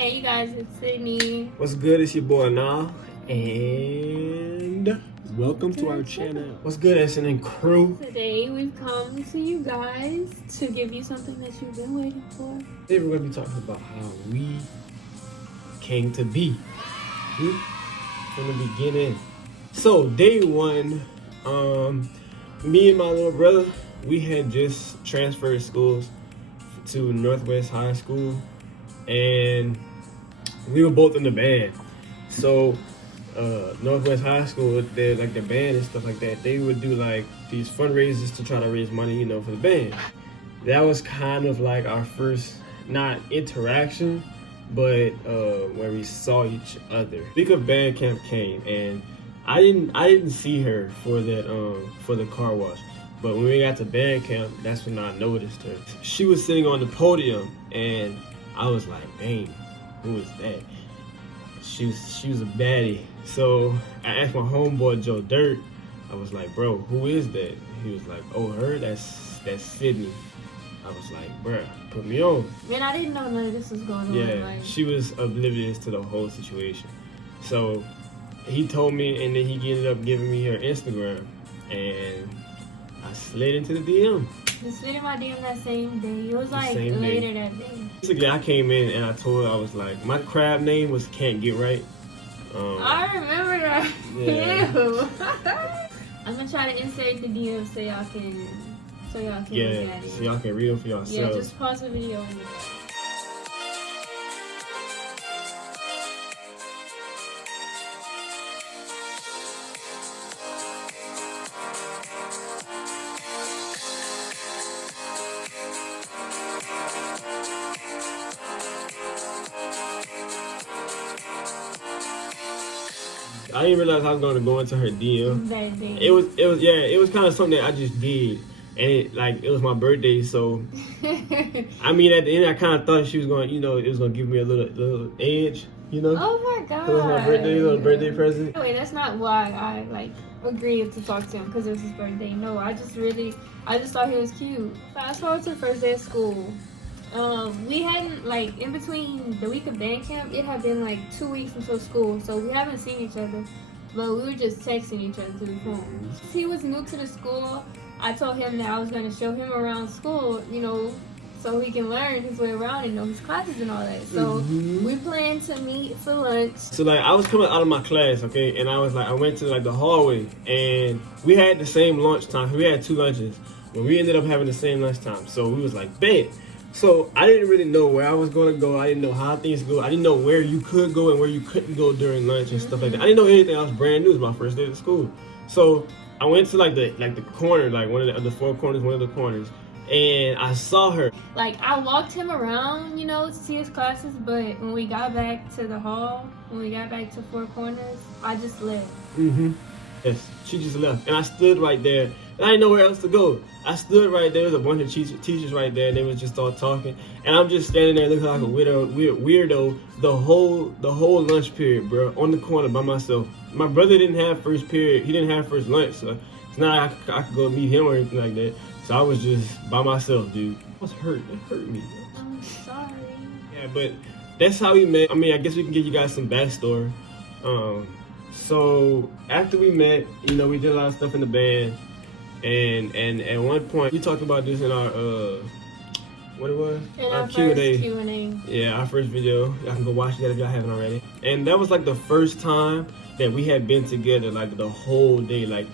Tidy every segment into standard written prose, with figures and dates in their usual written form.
Hey you guys, it's Sidney. What's good? It's your boy Nile, and welcome to our channel. What's good, SN Krewe? Today we've come to you guys to give you something that you've been waiting for. Today we're going to be talking about how we came to be from the beginning. So day one, me and my little brother, we had just transferred schools to Northwest High School, and we were both in the band. So Northwest High School, they like the band and stuff like that, they would do like these fundraisers to try to raise money, for the band. That was kind of like our first, not interaction, but where we saw each other. Speaking of band camp came, and I didn't see her for that for the car wash. But when we got to band camp, that's when I noticed her. She was sitting on the podium, and I was like, dang, who is that? She was a baddie. So I asked my homeboy Joe Dirt. I was like, bro, who is that? He was like, oh, her? That's Sidney. I was like, bruh, put me on. Man, I didn't know none of this was going on. Yeah, she was oblivious to the whole situation. So he told me, and then he ended up giving me her Instagram, and I slid into the DM. You slid in my DM that same day. It was like later that day. Basically, I came in and I told her, I was like, my crab name was Can't Get Right. I remember that. Yeah. Ew. I'm gonna try to insert the DM so y'all can look at it. So y'all can read them for yourselves. Yeah, just pause the video and I didn't realize I was going to go into her DM. that day. It was kind of something that I just did, and it was my birthday, so I mean at the end I kind of thought she was going, it was going to give me a little edge, Oh my god. It was my birthday, a little birthday present. Wait, that's not why I agreed to talk to him, because it was his birthday. No, I just thought he was cute. Fast forward to the first day of school. We hadn't, in between the week of band camp, it had been 2 weeks until school, so we haven't seen each other, but we were just texting each other through the phone. He was new to the school. I told him that I was going to show him around school, so he can learn his way around and know his classes and all that. So we planned to meet for lunch. So I was coming out of my class, okay, and I went to the hallway, and we had the same lunch time. We had 2 lunches, but we ended up having the same lunch time. So we was like, bet. So I didn't really know where I was going to go. I didn't know how things go. I didn't know where you could go and where you couldn't go during lunch and stuff like that. I didn't know anything. I was brand new. It was my first day of school. So I went to the corner, one of the 4 corners, one of the corners, and I saw her. I walked him around, to see his classes, but when we got back to the hall, when we got back to 4 corners, I just left. Yes, she just left, and I stood right there, and I didn't know where else to go. I stood right there. There was a bunch of teachers right there, and they was just all talking, and I'm just standing there looking like a weirdo the whole lunch period, bro, on the corner by myself. My brother didn't have first period. He didn't have first lunch, so it's not like I could go meet him or anything like that. So I was just by myself, dude. I was hurt. It hurt me. I'm sorry. Yeah, but that's how we met. I mean, I guess we can give you guys some backstory. So after we met, we did a lot of stuff in the band, and at one point we talked about this in our what it was? Our Q&A. Yeah, our first video. Y'all can go watch that if y'all haven't already. And that was the first time that we had been together the whole day.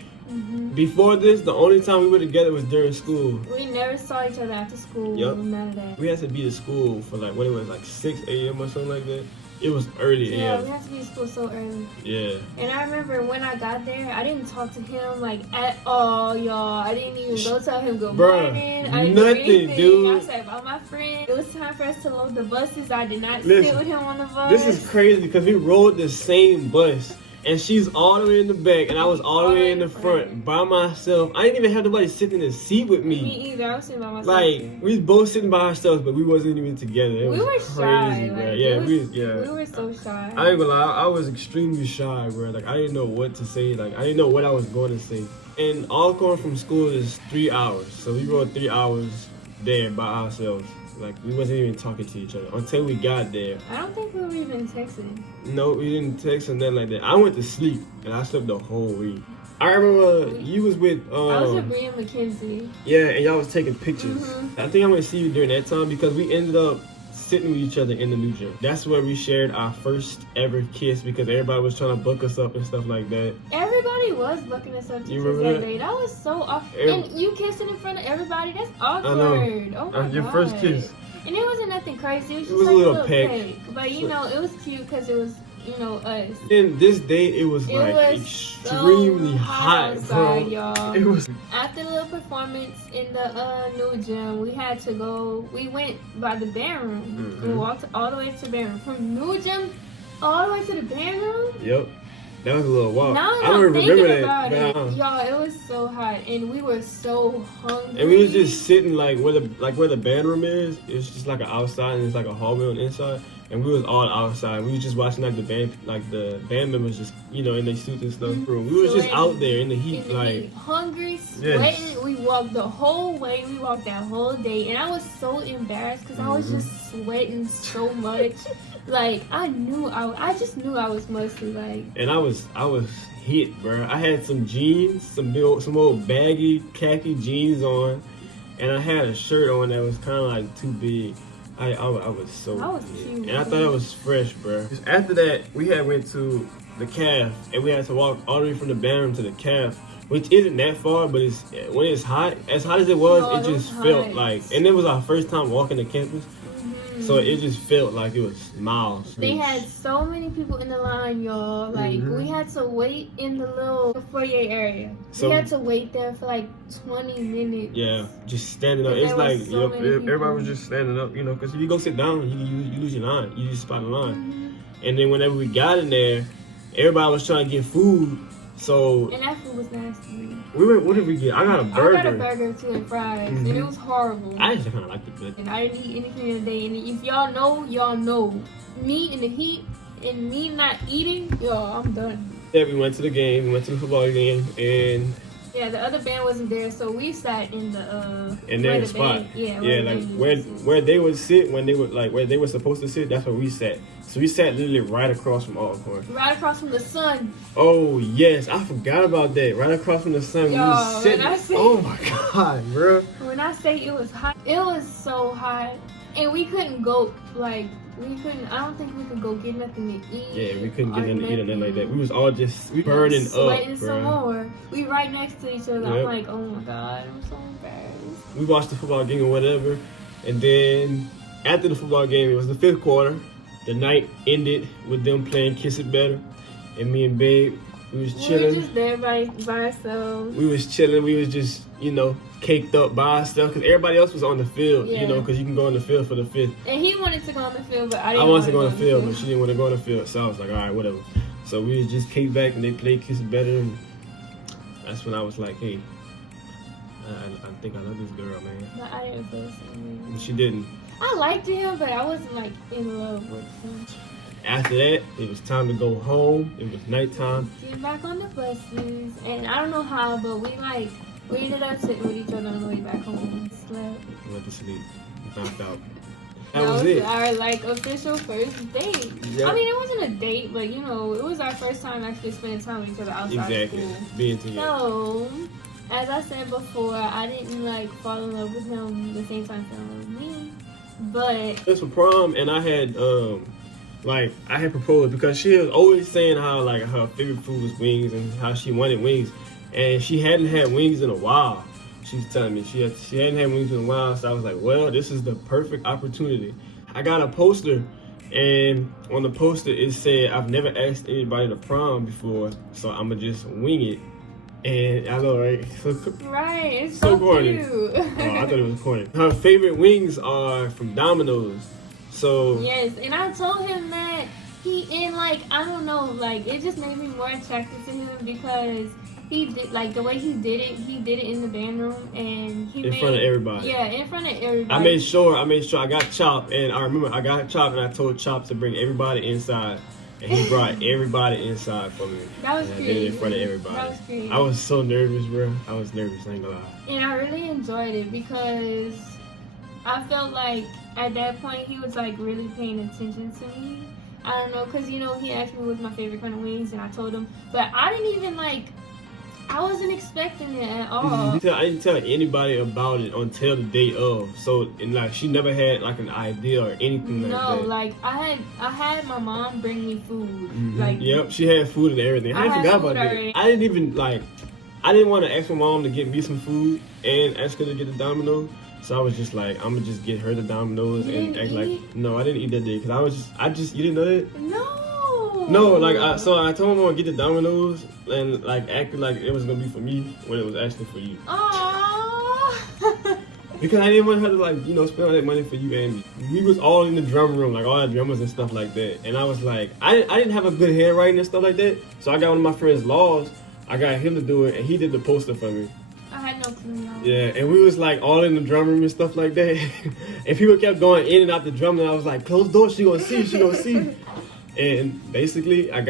Before this, the only time we were together was during school. We never saw each other after school. Yep. None of that. We had to be at school for 6 a.m. or something like that. It was early. Yeah, we had to be at school so early. Yeah. And I remember when I got there, I didn't talk to him at all, y'all. I didn't even go tell him good morning. I didn't do anything. Dude. I said about my friend. It was time for us to load the buses. I did not sit with him on the bus. This is crazy because we rode the same bus. And she's all the way in the back, and I was all the way in the front by myself. I didn't even have nobody sitting in the seat with me. Me either. I was sitting by myself. We was both sitting by ourselves, but we wasn't even together. We were shy. Bro. We were so shy. I ain't gonna lie, I was extremely shy, bro. I didn't know what to say. I didn't know what I was going to say. And all going from school is 3 hours, so we rode 3 hours there by ourselves. Like, we wasn't even talking to each other until we got there. I don't think we were even texting. No, we didn't text or nothing like that. I went to sleep, and I slept the whole week. I remember you was with... I was with Bria and Mackenzie. Yeah, and y'all was taking pictures. Mm-hmm. I think I'm going to see you during that time because we ended up sitting with each other in the new gym. That's where we shared our first ever kiss because everybody was trying to book us up and stuff like that. Everybody was booking us up to You kiss remember that day. That was so awkward. And you kissing in front of everybody, that's awkward. I know. Oh my Your God. first kiss. And it wasn't nothing crazy. It was just was like a little peck. But you know, it was cute because it was, you know, us. Then this day, it was like extremely so hot, outside, bro. y'all. It was. After the little performance in the new gym, we had to go. We went by the band room. Mm-hmm. We walked all the way to the band room. From new gym all the way to the band room. Yep. That was a little wild. Now I don't even remember about that. it, y'all, it was so hot, and we were so hungry. And we was just sitting like where the band room is. It's just like an outside, and it's like a hallway on the inside. And we was all outside. We was just watching like the band members just, you know, in their suits and stuff. Mm-hmm. We was just out there in the heat, hungry, sweating. Yes. We walked the whole way. We walked that whole day, and I was so embarrassed because I was just sweating so much. Like I just knew I was musty. Like, and I was hit, bro. I had some jeans, some old baggy khaki jeans on, and I had a shirt on that was kind of like too big. I was so cute, and I thought it was fresh, bro. After that, we went to the calf, and we had to walk all the way from the band room to the calf, which isn't that far, but when it's hot, as hot as it was, it just felt like, and it was our first time walking the campus. So it just felt like it was miles. They had so many people in the line, y'all. Like, we had to wait in the little foyer area. We had to wait there for like 20 minutes. Yeah, just standing up. It's like, everybody was just standing up, you know, because if you go sit down, you lose your line. You just spot the line. And then whenever we got in there, everybody was trying to get food. So and that food was nasty. What did we get? I got a burger. I got a burger too and fries, and it was horrible. I actually kind of liked it, but and I didn't eat anything in the day. And if y'all know, me in the heat and me not eating, I'm done. Yeah, we went to the game. We went to the football game, and yeah, the other band wasn't there, so we sat in the in their spot. Where they would sit when they were where they were supposed to sit. That's where we sat. So we sat literally right across from Alcorn. Right across from the sun. Oh yes, I forgot about that. Right across from the sun. Oh my God, bro. When I say it was hot, it was so hot, and we couldn't go I don't think we could go get nothing to eat. Yeah, we couldn't get nothing to eat or nothing like that. We was all just burning up, sweating bro. some more. We right next to each other. Yep. I'm like, oh my God, I'm so embarrassed. We watched the football game or whatever, and then after the football game, it was the fifth quarter. The night ended with them playing Kiss It Better, and me and Babe, we was chilling. We were just there by ourselves. We was chilling. We was just, caked up by ourselves because everybody else was on the field, because you can go on the field for the fifth. And he wanted to go on the field, but I didn't wanted to go on the field, but she didn't want to go on the field, so I was like, all right, whatever. So we was just caked back, and they played Kiss It Better, and that's when I was like, hey, I think I love this girl, man. But I didn't feel the same way. And she didn't. I liked him, but I wasn't in love with him. After that, it was time to go home. It was nighttime. Get back on the buses, and I don't know how, but we ended up sitting with each other on the way back home and slept. We went to sleep. Knocked out. That was it. Our official first date. Yep. I mean, it wasn't a date, but it was our first time actually spending time with each other outside of school. Being together. So, as I said before, I didn't fall in love with him the same time he fell in love with me. But it was for prom, and I had I had proposed because she was always saying how her favorite food was wings and how she wanted wings, and she hadn't had wings in a while. She was telling me she hadn't had wings in a while, so I was like, well, this is the perfect opportunity. I got a poster, and on the poster it said, I've never asked anybody to prom before, so I'ma just wing it. And I know, right? Right, it's so corny. Cute. Oh, I thought it was corny. Her favorite wings are from Domino's. So yes, and I told him that I don't know, it just made me more attracted to him because he did the way he did it in the band room, and in front of everybody. Yeah, in front of everybody. I made sure I got Chop, and I remember I got Chop, and I told Chop to bring everybody inside. And he brought everybody inside for me. That was great. In front of everybody. That was great. I was so nervous, bro. I was nervous, I ain't gonna lie. And I really enjoyed it because I felt like at that point he was like really paying attention to me. I don't know, cause you know he asked me what's my favorite kind of wings, and I told him, but I didn't even like. I wasn't expecting it at all. I didn't tell anybody about it until the day of. So, and like, she never had like an idea or anything like that. No, like I had my mom bring me food. Mm-hmm. Like, yep, she had food and everything. I forgot about that. I didn't even like. I didn't want to ask my mom to get me some food and ask her to get the Domino's. So I was just like, I'm gonna just get her the Domino's and act like. No, I didn't eat that day because I just. You didn't know that? No, like so I told my mom to get the Domino's and like acted like it was gonna be for me when it was actually for you. Aww. Because I didn't want her to like, you know, spend all that money for you, and we was all in the drum room, like all the drummers and stuff like that. And I was like, I didn't have a good handwriting and stuff like that, so I got one of my friend's laws. I got him to do it, and he did the poster for me. I had no clue. Yeah, and we was like all in the drum room and stuff like that. And people kept going in and out the drum, and I was like, close the door, she gonna see. And basically, I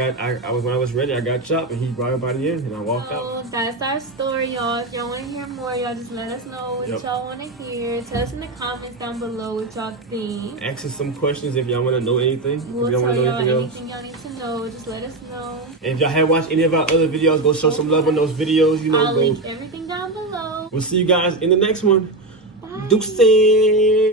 was when I was ready, I got chopped, and he brought everybody in, and I walked out. That's our story, y'all. If y'all want to hear more, y'all just let us know what y'all want to hear. Tell us in the comments down below what y'all think. Ask us some questions if y'all want to know anything. We'll if y'all tell want to know y'all anything y'all need to know. Just let us know. And if y'all haven't watched any of our other videos, go show some love on those videos. You know, I'll link everything down below. We'll see you guys in the next one. Bye. Deuces.